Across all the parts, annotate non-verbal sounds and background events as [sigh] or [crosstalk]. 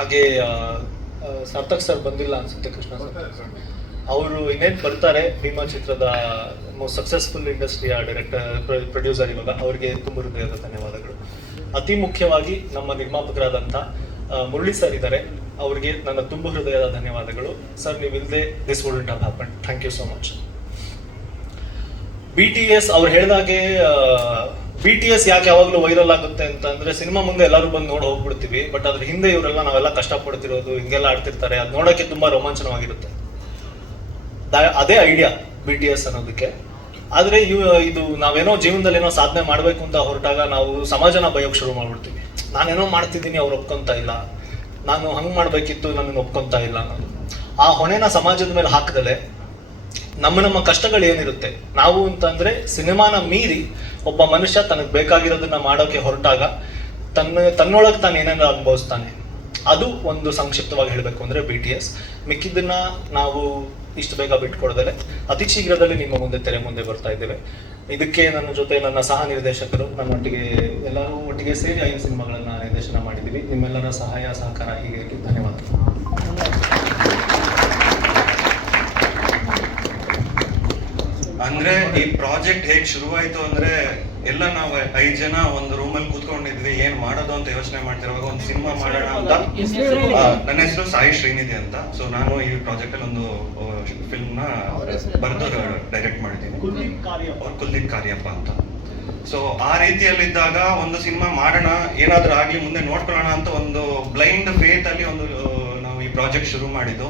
ಹಾಗೆ ಸಾರ್ಥಕ್ ಸರ್ ಬಂದಿಲ್ಲ ಅನ್ಸುತ್ತೆ ಕೃಷ್ಣ ಸರ್. ಅವರು ಇನ್ನೇನು ಬರ್ತಾರೆ ಭೀಮಾ ಚಿತ್ರದ ಮೋಸ್ಟ್ ಸಕ್ಸಸ್ಫುಲ್ ಇಂಡಸ್ಟ್ರಿಯ ಡೈರೆಕ್ಟರ್ ಪ್ರೊಡ್ಯೂಸರ್ ಇವಾಗ, ಅವರಿಗೆ ತುಂಬ ಹೃದಯದ ಧನ್ಯವಾದಗಳು. ಅತಿ ಮುಖ್ಯವಾಗಿ ನಮ್ಮ ನಿರ್ಮಾಪಕರಾದಂಥ ಮುರಳಿ ಸರ್ ಇದ್ದಾರೆ. ಅವರಿಗೆ ನನ್ನ ತುಂಬ ಹೃದಯದ ಧನ್ಯವಾದಗಳು. ಸರ್ ನೀವು ಇಲ್ಲದೆ this wouldn't have happen thank you so much B T S ಅವ್ರು ಹೇಳಿದಾಗೆ ಬಿ ಟಿ ಎಸ್ ಯಾಕೆ ಯಾವಾಗಲೂ ವೈರಲ್ ಆಗುತ್ತೆ ಅಂತ ಅಂದ್ರೆ ಸಿನಿಮಾ ಮುಂದೆ ಎಲ್ಲರೂ ಬಂದು ನೋಡಿ ಹೋಗ್ಬಿಡ್ತೀವಿ ಬಟ್ ಅದ್ರ ಹಿಂದೆ ಇವರೆಲ್ಲ ನಾವೆಲ್ಲ ಕಷ್ಟಪಡ್ತಿರೋದು, ಹಿಂಗೆಲ್ಲ ಆಡ್ತಿರ್ತಾರೆ, ಅದು ನೋಡೋಕೆ ತುಂಬಾ ರೋಮಾಂಚನವಾಗಿರುತ್ತೆ. ಅದೇ ಐಡಿಯಾ ಬಿ ಟಿ ಎಸ್ ಅನ್ನೋದಕ್ಕೆ. ಆದ್ರೆ ಇದು ನಾವೇನೋ ಜೀವನದಲ್ಲಿ ಏನೋ ಸಾಧನೆ ಮಾಡಬೇಕು ಅಂತ ಹೊರಟಾಗ ನಾವು ಸಮಾಜನ ಬಯೋಕ್ ಶುರು ಮಾಡ್ಬಿಡ್ತೀವಿ. ನಾನೇನೋ ಮಾಡ್ತಿದ್ದೀನಿ, ಅವ್ರು ಒಪ್ಕೊಂತ ಇಲ್ಲ. ನಾನು ಹಂಗ್ ಮಾಡ್ಬೇಕಿತ್ತು, ನನ್ನ ಒಪ್ಕೊಂತ ಇಲ್ಲ ಅನ್ನೋದು. ಆ ಹೊಣೆನ ಸಮಾಜದ ಮೇಲೆ ಹಾಕದಲೆ ನಮ್ಮ ನಮ್ಮ ಕಷ್ಟಗಳು ಏನಿರುತ್ತೆ? ನಾವು ಅಂತಂದ್ರೆ ಸಿನಿಮಾನ ಮೀರಿ ಒಬ್ಬ ಮನುಷ್ಯ ತನಗೆ ಬೇಕಾಗಿರೋದನ್ನ ಮಾಡೋಕೆ ಹೊರಟಾಗ ತನ್ನ, ತನ್ನೊಳಗೆ ತಾನು ಏನೇನು ಅನುಭವಿಸ್ತಾನೆ. ಅದು ಒಂದು ಸಂಕ್ಷಿಪ್ತವಾಗಿ ಹೇಳಬೇಕು ಅಂದ್ರೆ ಬಿ ಟಿ ಎಸ್ ಮಿಕ್ಕಿದ್ದನ್ನ ನಾವು ಇಷ್ಟು ಬೇಗ ಬಿಟ್ಕೊಡದಲೆ ಅತಿ ಶೀಘ್ರದಲ್ಲಿ ನಿಮ್ಮ ಮುಂದೆ ತೆರೆ ಮುಂದೆ ಬರ್ತಾ ಇದ್ದೇವೆ. ಇದಕ್ಕೆ ನನ್ನ ಜೊತೆ ನನ್ನ ಸಹ ನಿರ್ದೇಶಕರು ನನ್ನೊಟ್ಟಿಗೆ ಎಲ್ಲರೂ ಒಟ್ಟಿಗೆ ಸೇರಿ ಐದು ಸಿನಿಮಾಗಳನ್ನ ನಿರ್ದೇಶನ ಮಾಡಿದ್ದೀವಿ. ನಿಮ್ಮೆಲ್ಲರ ಸಹಾಯ, ಸಹಕಾರ ಹೀಗಾಗಿ. ಧನ್ಯವಾದ ಅಂದ್ರೆ ಈ ಪ್ರಾಜೆಕ್ಟ್ ಹೇಗ್ ಶುರುವಾಯ್ತು ಅಂದ್ರೆ ಎಲ್ಲ ನಾವು ಐದ್ ಜನ ಒಂದು ರೂಮಲ್ಲಿ ಕೂತ್ಕೊಂಡಿದ್ವಿ ಏನ್ ಮಾಡೋದು ಅಂತ ಯೋಚನೆ ಮಾಡ್ತಿರುವಾಗ ಒಂದು ಸಿನಿಮಾ ಮಾಡೋಣ ಅಂತ. ಆ, ನನ್ನ ಹೆಸರು ಸಾಯಿ ಶ್ರೀನಿಧಿ ಅಂತ. ಸೊ ನಾನು ಈ ಪ್ರಾಜೆಕ್ಟ್ ಅಲ್ಲಿ ಒಂದು ಫಿಲ್ಮ್ನ ಬರೆದು ಡೈರೆಕ್ಟ್ ಮಾಡಿದ್ದೀನಿ. ಅವ್ರ ಕುಲ್ದೀಪ್ ಕಾರ್ಯಪ್ಪ ಅಂತ. ಸೊ ಆ ರೀತಿಯಲ್ಲಿದ್ದಾಗ ಒಂದು ಸಿನಿಮಾ ಮಾಡೋಣ ಏನಾದ್ರೂ ಆಗ್ಲಿ ಮುಂದೆ ನೋಡ್ಕೊಳ್ಳೋಣ ಅಂತ ಒಂದು ಬ್ಲೈಂಡ್ ಫೇತ್ ಅಲ್ಲಿ ಒಂದು ಆ, ನಾವು ಈ ಪ್ರಾಜೆಕ್ಟ್ ಶುರು ಮಾಡಿದ್ದು.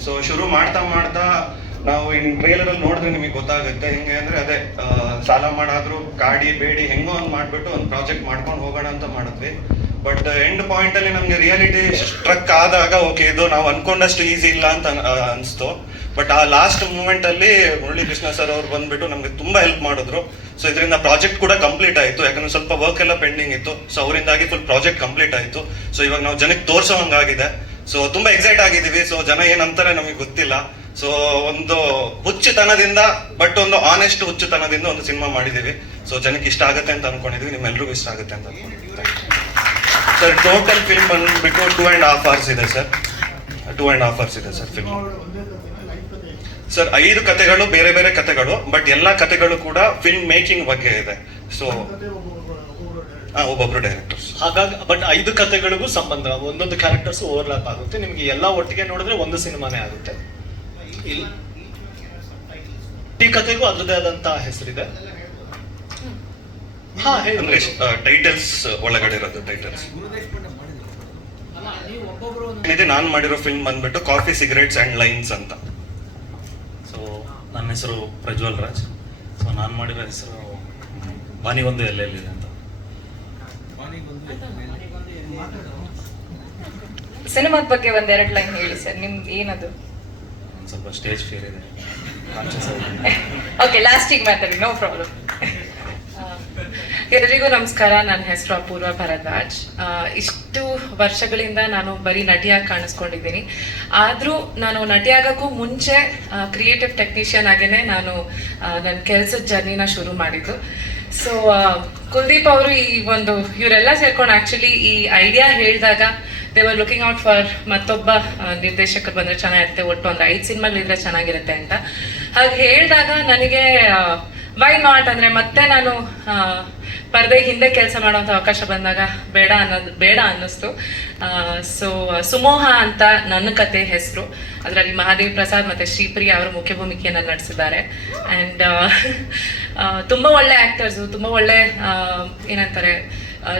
ಸೊ ಶುರು ಮಾಡ್ತಾ ಮಾಡ್ತಾ ನಾವು ಇನ್ ಟ್ರೇಲರ್ ಅಲ್ಲಿ ನೋಡಿದ್ರೆ ನಿಮಗೆ ಗೊತ್ತಾಗುತ್ತೆ. ಹೆಂಗೆ ಅಂದ್ರೆ ಅದೇ ಸಾಲ ಮಾಡಾದ್ರೂ ಗಾಡಿ ಬೇಡಿ, ಹೆಂಗೋ ಒಂದು ಮಾಡ್ಬಿಟ್ಟು ಒಂದು ಪ್ರಾಜೆಕ್ಟ್ ಮಾಡ್ಕೊಂಡು ಹೋಗೋಣ ಅಂತ ಮಾಡಿದ್ವಿ. ಬಟ್ ಎಂಡ್ ಪಾಯಿಂಟ್ ಅಲ್ಲಿ ನಮ್ಗೆ ರಿಯಾಲಿಟಿ ಸ್ಟ್ರಕ್ ಆದಾಗ ಓಕೆ ಇದು ನಾವು ಅನ್ಕೊಂಡಷ್ಟು ಈಸಿ ಇಲ್ಲ ಅಂತ ಅನ್- ಅನ್ಸ್ತು. ಬಟ್ ಆ ಲಾಸ್ಟ್ ಮೂಮೆಂಟ್ ಅಲ್ಲಿ ಮುರಳಿ ಕೃಷ್ಣ ಸರ್ ಅವ್ರು ಬಂದ್ಬಿಟ್ಟು ನಮ್ಗೆ ತುಂಬಾ ಹೆಲ್ಪ್ ಮಾಡಿದ್ರು. ಸೊ ಇದರಿಂದ ಪ್ರಾಜೆಕ್ಟ್ ಕೂಡ ಕಂಪ್ಲೀಟ್ ಆಯ್ತು. ಯಾಕಂದ್ರೆ ಸ್ವಲ್ಪ ವರ್ಕ್ ಎಲ್ಲ ಪೆಂಡಿಂಗ್ ಇತ್ತು. ಸೊ ಅವರಿಂದಾಗಿ ಫುಲ್ ಪ್ರಾಜೆಕ್ಟ್ ಕಂಪ್ಲೀಟ್ ಆಯ್ತು. ಸೊ ಇವಾಗ ನಾವು ಜನಕ್ಕೆ ತೋರ್ಸೋ ಹಂಗಾಗಿದೆ. ಸೊ ತುಂಬಾ ಎಕ್ಸೈಟ್ ಆಗಿದೀವಿ ಸೊ ಜನ ಏನಂತಾರೆ ನಮಗೆ ಗೊತ್ತಿಲ್ಲ. ಸೊ ಒಂದು ಹುಚ್ಚುತನದಿಂದ ಬಟ್ ಒಂದು ಆನೆಸ್ಟ್ ಹುಚ್ಚುತನದಿಂದ ಒಂದು ಸಿನಿಮಾ ಮಾಡಿದೀವಿ ಸೊ ಜನಕ್ಕೆ ಇಷ್ಟ ಆಗುತ್ತೆ ಅಂತ ಅನ್ಕೊಂಡಿದ್ವಿ. ನಿಮ್ಮೆಲ್ಲರಿಗೂ ಇಷ್ಟ ಆಗುತ್ತೆ ಅಂತ ಸರ್ ಟೋಟಲ್ ಫಿಲ್ಮ್ ಬಂದ್ಬಿಟ್ಟು ಟೂ ಆ್ಯಂಡ್ ಹಾಫ್ ಅವರ್ಸ್ ಇದೆ sir two and half hours ಇದೆ ಸರ್ ಫಿಲ್ಮ್ ಸರ್ ಐದು ಕತೆಗಳು, ಬೇರೆ ಬೇರೆ ಕತೆಗಳು ಬಟ್ ಎಲ್ಲಾ ಕತೆಗಳು ಕೂಡ ಫಿಲ್ಮ್ ಮೇಕಿಂಗ್ ಬಗ್ಗೆ ಇದೆ. ಸೊ ಒಬ್ಬೊಬ್ರು ಡೈರೆಕ್ಟರ್ಸ್ ಹಾಗಾಗಿ ಬಟ್ ಐದು ಕತೆಗಳಿಗೂ ಸಂಬಂಧ, ಒಂದೊಂದು ಕ್ಯಾರೆಕ್ಟರ್ಸ್ ಓವರ್ಲ್ಯಾಪ್ ಆಗುತ್ತೆ. ನಿಮಗೆ ಎಲ್ಲ ಒಟ್ಟಿಗೆ ನೋಡಿದ್ರೆ ಒಂದು ಸಿನಿಮಾನೇ ಆಗುತ್ತೆ. ಇಲ್ಲಿ ಈ ಕಥೆಗೂ ಅದರದೇ ಆದಂತ ಹೆಸರಿದೆ. ಹಾ ಹೇಳಿ. ಅಂದ್ರೆ ಟೈಟಲ್ಸ್ ಒಳಗಡೆ ಇರೋದು ಟೈಟಲ್ಸ್ ಏನಿದೆ ನಾನು ಮಾಡಿರೋ ಫಿಲ್ಮ್ ಬಂದ್ಬಿಟ್ಟು ಕಾಫಿ ಸಿಗರೇಟ್ಸ್ ಅಂಡ್ ಲೈನ್ಸ್ ಅಂತ. ಸೊ ನನ್ನ ಹೆಸರು ಪ್ರಜ್ವಲ್ ರಾಜ್. ಸೊ ನಾನು ಮಾಡಿರೋ ಹೆಸರು ಬಾನಿಗೊಂದು ಎಲ್ಲೆಲ್ಲಿದೆ ಅಂತ. ಸಿನಿಮಾದ ಬಗ್ಗೆ ಒಂದೆರಡು ಲೈನ್ ಹೇಳಿ ಸರ್ ನಿಮ್ದು ಏನದು? ಸ್ವಲ್ಪ ಸ್ಟೇಜ್ ಫಿಯರ್ ಇದೆ. ಓಕೆ ಲಾಸ್ಟಿಗೆ [laughs] ಮಾತಾಡಿ ನೋ ಪ್ರಾಬ್ಲಮ್ ಎಲ್ಲರಿಗೂ ನಮಸ್ಕಾರ, ನನ್ನ ಹೆಸರು ಅಪೂರ್ವ ಭರದ್ವಾಜ್. ಇಷ್ಟು ವರ್ಷಗಳಿಂದ ನಾನು ಬರೀ ನಟಿಯಾಗಿ ಕಾಣಿಸ್ಕೊಂಡಿದ್ದೀನಿ. ಆದರೂ ನಾನು ನಟಿಯಾಗಕ್ಕೂ ಮುಂಚೆ ಕ್ರಿಯೇಟಿವ್ ಟೆಕ್ನಿಷಿಯನ್ ಆಗೇನೆ ನಾನು ನನ್ನ ಕೆಲಸದ ಜರ್ನಿನ ಶುರು ಮಾಡಿದ್ದು. ಸೊ ಕುಲ್ದೀಪ್ ಅವರು ಈ ಒಂದು, ಇವರೆಲ್ಲ ಸೇರ್ಕೊಂಡು ಆ್ಯಕ್ಚುಲಿ ಈ ಐಡಿಯಾ ಹೇಳಿದಾಗ ದೇವರ್ ಲುಕಿಂಗ್ ಔಟ್ ಫಾರ್ ಮತ್ತೊಬ್ಬ ನಿರ್ದೇಶಕರು ಬಂದರೆ ಚೆನ್ನಾಗಿರುತ್ತೆ, ಒಟ್ಟು ಒಂದು ಐದು ಸಿನಿಮಾಗಳಿದ್ರೆ ಚೆನ್ನಾಗಿರುತ್ತೆ ಅಂತ. ಹಾಗೆ ಹೇಳಿದಾಗ ನನಗೆ ವೈ ನಾಟ್ ಅಂದರೆ ಮತ್ತೆ ನಾನು ಪರದೆ ಹಿಂದೆ ಕೆಲಸ ಮಾಡುವಂಥ ಅವಕಾಶ ಬಂದಾಗ ಬೇಡ ಅನ್ನೋದು, ಬೇಡ ಅನ್ನಿಸ್ತು. ಸೊ ಸುಮೋಹ ಅಂತ ನನ್ನ ಕತೆ ಹೆಸರು. ಅದರಲ್ಲಿ ಮಹಾದೇವ್ ಪ್ರಸಾದ್ ಮತ್ತು ಶ್ರೀಪ್ರಿಯ ಅವರು ಮುಖ್ಯ ಭೂಮಿಕೆಯನ್ನು ನಡೆಸಿದ್ದಾರೆ. ಆ್ಯಂಡ್ [laughs] ತುಂಬ ಒಳ್ಳೆ ಆ್ಯಕ್ಟರ್ಸು ತುಂಬ ಒಳ್ಳೆ ಏನಂತಾರೆ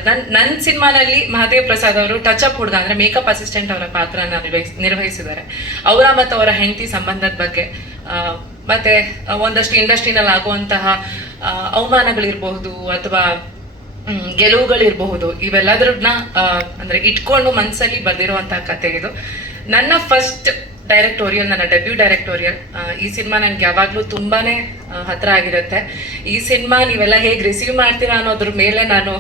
ನನ್ನ ನನ್ನ ಸಿನಿಮಾನಲ್ಲಿ ಮಹದೇವ್ ಪ್ರಸಾದ್ ಅವರು ಟಚ್ ಅಪ್ ಹುಡುಗ ಅಂದರೆ ಮೇಕಪ್ ಅಸಿಸ್ಟೆಂಟ್ ಅವರ ಪಾತ್ರನ ನಿರ್ವಹಿಸ್ ನಿರ್ವಹಿಸಿದ್ದಾರೆ. ಅವರ ಮತ್ತು ಅವರ ಹೆಂಡತಿ ಸಂಬಂಧದ ಬಗ್ಗೆ ಮತ್ತೆ ಒಂದಷ್ಟು ಇಂಡಸ್ಟ್ರಿನಲ್ಲಿ ಆಗುವಂತಹ ಅವಮಾನಗಳಿರಬಹುದು ಅಥವಾ ಗೆಲುವುಗಳಿರಬಹುದು ಇವೆಲ್ಲದ್ರನ್ನ ಅಂದ್ರೆ ಇಟ್ಕೊಂಡು ಮನಸ್ಸಲ್ಲಿ ಬರ್ದಿರುವಂತಹ ಕತೆ ಇದು. ನನ್ನ ಫಸ್ಟ್ ಡೈರೆಕ್ಟೋರಿಯಲ್ ನನ್ನ ಡೆಬ್ಯೂ ಡೈರೆಕ್ಟೋರಿಯಲ್ ಈ ಸಿನಿಮಾ ನನಗೆ ಯಾವಾಗಲೂ ತುಂಬಾನೇ ಹತ್ರ ಆಗಿರುತ್ತೆ. ಈ ಸಿನಿಮಾ ನೀವೆಲ್ಲ ಹೇಗೆ ರಿಸೀವ್ ಮಾಡ್ತೀರಾ ಅನ್ನೋದ್ರ ಮೇಲೆ ನಾನು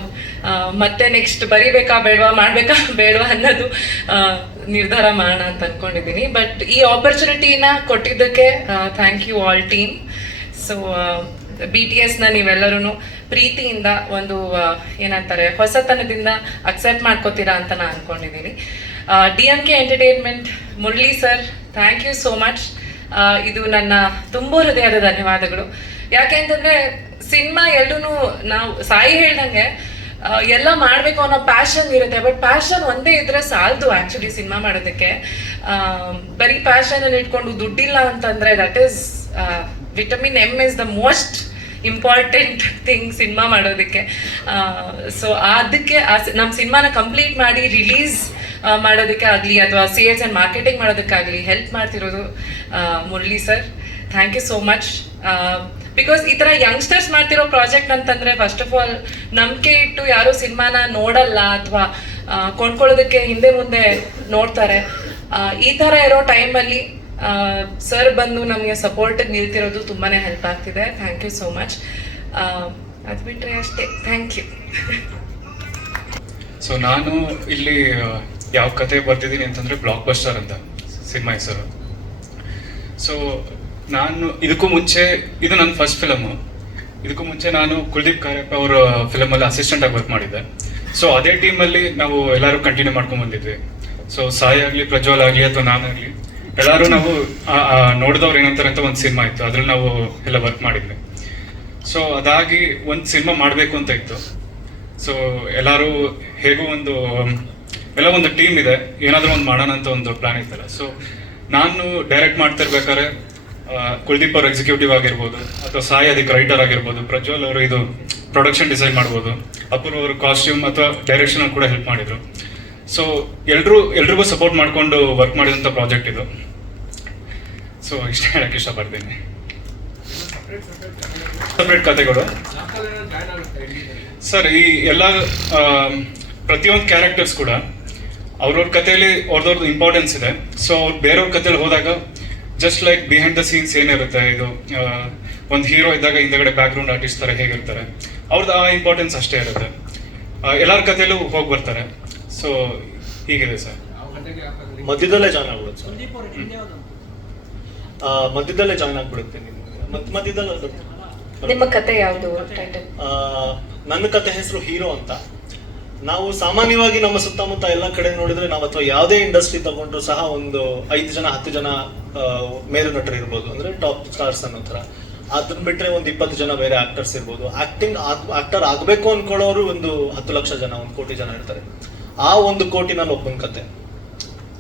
ಮತ್ತೆ ನೆಕ್ಸ್ಟ್ ಬರಿಬೇಕಾ ಬೇಡವಾ, ಮಾಡ್ಬೇಕಾ ಬೇಡವಾ ಅನ್ನೋದು ನಿರ್ಧಾರ ಮಾಡೋಣ ಅಂತ ಅನ್ಕೊಂಡಿದ್ದೀನಿ. ಬಟ್ ಈ ಆಪರ್ಚುನಿಟಿನ ಕೊಟ್ಟಿದ್ದಕ್ಕೆ thank you all team so B T ಎಸ್ನ ನೀವೆಲ್ಲರೂ ಪ್ರೀತಿಯಿಂದ ಒಂದು ಏನಂತಾರೆ, ಹೊಸತನದಿಂದ ಅಕ್ಸೆಪ್ಟ್ ಮಾಡ್ಕೋತೀರಾ ಅಂತ ನಾನು ಅನ್ಕೊಂಡಿದ್ದೀನಿ. D K entertainment Murali sir thank you so much ಇದು ನನ್ನ ತುಂಬ ಹೃದಯದ ಧನ್ಯವಾದಗಳು. ಯಾಕೆ ಅಂತಂದ್ರೆ ಸಿನಿಮಾ ಎಲ್ಲೂ ನಾವು ಸಾಯಿ ಹೇಳ್ದಂಗೆ ಎಲ್ಲ ಮಾಡಬೇಕು ಅನ್ನೋ ಪ್ಯಾಷನ್ ಇರುತ್ತೆ ಬಟ್ ಪ್ಯಾಷನ್ ಒಂದೇ ಇದ್ರೆ ಸಾಲದು ಆ್ಯಕ್ಚುಲಿ ಸಿನಿಮಾ ಮಾಡೋದಕ್ಕೆ. ಬರೀ ಪ್ಯಾಷನ್ ಅಲ್ಲಿ ಇಟ್ಕೊಂಡು ದುಡ್ಡಿಲ್ಲ ಅಂತಂದ್ರೆ that is vitamin M is the most important thing cinema ಮಾಡೋದಕ್ಕೆ. ಸೊ ಅದಕ್ಕೆ ನಮ್ಮ ಸಿನಿಮಾನ ಕಂಪ್ಲೀಟ್ ಮಾಡಿ ರಿಲೀಸ್ ಮಾಡೋದಕ್ಕೆ ಆಗಲಿ ಅಥವಾ ಸೇಲ್ಸ್ ಆ್ಯಂಡ್ ಮಾರ್ಕೆಟಿಂಗ್ ಮಾಡೋದಕ್ಕಾಗಲಿ ಹೆಲ್ಪ್ ಮಾಡ್ತಿರೋದು Murali sir thank you so much because ಈ ಥರ ಯಂಗ್ಸ್ಟರ್ಸ್ ಮಾಡ್ತಿರೋ ಪ್ರಾಜೆಕ್ಟ್ ಅಂತಂದ್ರೆ ಫಸ್ಟ್ ಆಫ್ ಆಲ್ ನಂಬಿಕೆ ಇಟ್ಟು ಯಾರು ಸಿನಿಮಾನ ನೋಡಲ್ಲ ಅಥವಾ ಕೊಂಡ್ಕೊಳ್ಳೋದಕ್ಕೆ ಹಿಂದೆ ಮುಂದೆ ನೋಡ್ತಾರೆ. ಈ ಥರ ಇರೋ ಟೈಮಲ್ಲಿ ಸರ್ ಬಂದು ನಮಗೆ ಸಪೋರ್ಟ್ ನಿಲ್ತಿರೋದು ತುಂಬಾನೇ ಹೆಲ್ಪ್ ಆಗ್ತಿದೆ. ಥ್ಯಾಂಕ್ ಯು ಸೋ ಮಚ್ ಅದು ಬಿಟ್ಟರೆ ಅಷ್ಟೇ. ಥ್ಯಾಂಕ್ ಯು ಸೊ ನಾನು ಇಲ್ಲಿ ಯಾವ ಕತೆ ಬರ್ತಿದ್ದೀನಿ ಅಂತಂದ್ರೆ ಬ್ಲಾಕ್ ಬಸ್ಟರ್ ಅಂತ, ಸಿನಿಮಾ ಹೆಸರು. ಸೊ ನಾನು ಇದಕ್ಕೂ ಮುಂಚೆ, ಇದು ನನ್ನ ಫಸ್ಟ್ ಫಿಲಮು ಇದಕ್ಕೂ ಮುಂಚೆ ನಾನು ಕುಲ್ದೀಪ್ ಕಾರ್ಯಪ್ಪ ಅವರ ಫಿಲಮಲ್ಲಿ ಅಸಿಸ್ಟೆಂಟ್ ಆಗಿ ವರ್ಕ್ ಮಾಡಿದ್ದೆ. ಸೊ ಅದೇ ಟೀಮಲ್ಲಿ ನಾವು ಎಲ್ಲರೂ ಕಂಟಿನ್ಯೂ ಮಾಡ್ಕೊಂಡ್ ಬಂದಿದ್ವಿ. ಸೊ ಸಾಯಿ ಆಗಲಿ, ಪ್ರಜ್ವಲ್ ಆಗಲಿ ಅಥವಾ ನಾನಾಗಲಿ ಎಲ್ಲರೂ ನಾವು ನೋಡಿದವ್ರು ಏನಂತಾರೆ ಅಂತ ಒಂದು ಸಿನಿಮಾ ಇತ್ತು. ಅದ್ರಲ್ಲಿ ನಾವು ಎಲ್ಲ ವರ್ಕ್ ಮಾಡಿದ್ವಿ. ಸೊ ಅದಾಗಿ ಒಂದು ಸಿನಿಮಾ ಮಾಡಬೇಕು ಅಂತ ಇತ್ತು. ಸೊ ಎಲ್ಲರೂ ಹೇಗೂ ಒಂದು ಎಲ್ಲ ಒಂದು ಟೀಮ್ ಇದೆ, ಏನಾದರೂ ಒಂದು ಮಾಡೋಣ ಅಂತ ಒಂದು ಪ್ಲಾನ್ ಇತ್ತಲ್ಲ. ಸೊ ನಾನು ಡೈರೆಕ್ಟ್ ಮಾಡ್ತಾ ಇರ್ಬೇಕಾದ್ರೆ ಕುಲ್ದೀಪ್ ಅವ್ರ ಎಕ್ಸಿಕ್ಯೂಟಿವ್ ಆಗಿರ್ಬೋದು, ಅಥವಾ ಸಾಯಿ ಅದಕ್ಕೆ ರೈಟರ್ ಆಗಿರ್ಬೋದು, ಪ್ರಜ್ವಲ್ ಅವರು ಇದು ಪ್ರೊಡಕ್ಷನ್ ಡಿಸೈನ್ ಮಾಡ್ಬೋದು, ಅಪೂರ್ವ ಅವರು ಕಾಸ್ಟ್ಯೂಮ್ ಅಥವಾ ಡೈರೆಕ್ಷನ್ ಕೂಡ ಹೆಲ್ಪ್ ಮಾಡಿದ್ರು. ಸೊ ಎಲ್ಲರೂ ಎಲ್ರಿಗೂ ಸಪೋರ್ಟ್ ಮಾಡಿಕೊಂಡು ವರ್ಕ್ ಮಾಡಿದಂಥ ಪ್ರಾಜೆಕ್ಟ್ ಇದು. ಸೊ ಇಷ್ಟ ಹೇಳಕ್ಕೆ ಇಷ್ಟಪಡ್ತೀನಿ. ಸಪ್ರೇಟ್ ಕತೆಗಳು. ಸರ್ ಈ ಎಲ್ಲ ಪ್ರತಿಯೊಂದು ಕ್ಯಾರೆಕ್ಟರ್ಸ್ ಕೂಡ ಅವ್ರವ್ರ ಕಥೆಯಲ್ಲಿ ಅವ್ರದವ್ರದ್ದು ಇಂಪಾರ್ಟೆನ್ಸ್ ಇದೆ. ಸೊ ಅವ್ರು ಬೇರೆಯವ್ರ ಕಥೆಯಲ್ಲಿ ಹೋದಾಗ just like behind the scenes ಏನಿರುತ್ತೆ ಇದು ಒಂದು ಹೀರೋ ಇದ್ದಾಗ ಹಿಂದೆಗಡೆ ಬ್ಯಾಕ್ ಗ್ರೌಂಡ್ ಆರ್ಟಿಸ್ಟ್ ಥರ ಹೇಗಿರ್ತಾರೆ ಅವ್ರದ್ದು ಆ ಇಂಪಾರ್ಟೆನ್ಸ್ ಅಷ್ಟೇ ಇರುತ್ತೆ. ಎಲ್ಲರ ಕಥೆಯಲ್ಲೂ ಹೋಗಿ ಬರ್ತಾರೆ. ಸೊ ಹೀಗಿದೆ ಸರ್. ಮಧ್ಯದಲ್ಲೇ ಜಾಯ್ನ್ ಆಗ್ಬಿಡುತ್ತೆ ಸರ್. ಮಧ್ಯದಲ್ಲೇ ಜಾಯ್ನ್ ಆಗ್ಬಿಡುತ್ತೆ ಮತ್ತೆ ಮಧ್ಯ ಮಧ್ಯದಲ್ಲಿ ನಿಮ್ಮ ಕತೆ ಯಾವುದು? ಟೈಟಲ್ ನನ್ನ ಕತೆ ಹೆಸರು ಹೀರೋ ಅಂತ. ನಾವು ಸಾಮಾನ್ಯವಾಗಿ ನಮ್ಮ ಸುತ್ತಮುತ್ತ ಎಲ್ಲ ಕಡೆ ನೋಡಿದ್ರೆ ನಾವು ಅಥವಾ ಯಾವುದೇ ಇಂಡಸ್ಟ್ರಿ ತಗೊಂಡ್ರು ಸಹ ಒಂದು ಐದು ಜನ, ಹತ್ತು ಜನ ಮೇಲು ನಟರು ಇರ್ಬೋದು. ಅಂದ್ರೆ ಟಾಪ್ ಸ್ಟಾರ್ಸ್ ಅನ್ನೋ ಥರ. ಅದನ್ನ ಬಿಟ್ರೆ ಒಂದು ಇಪ್ಪತ್ತು ಜನ ಬೇರೆ ಆಕ್ಟರ್ಸ್ ಇರ್ಬೋದು. ಆಕ್ಟಿಂಗ್ ಆಕ್ಟರ್ ಆಗ್ಬೇಕು ಅನ್ಕೊಳ್ಳೋರು ಒಂದು ಹತ್ತು ಲಕ್ಷ ಜನ, ಒಂದು ಕೋಟಿ ಜನ ಇರ್ತಾರೆ. ಆ ಒಂದು ಕೋಟಿನಲ್ಲಿ ಒಬ್ಬನ ಕತೆ.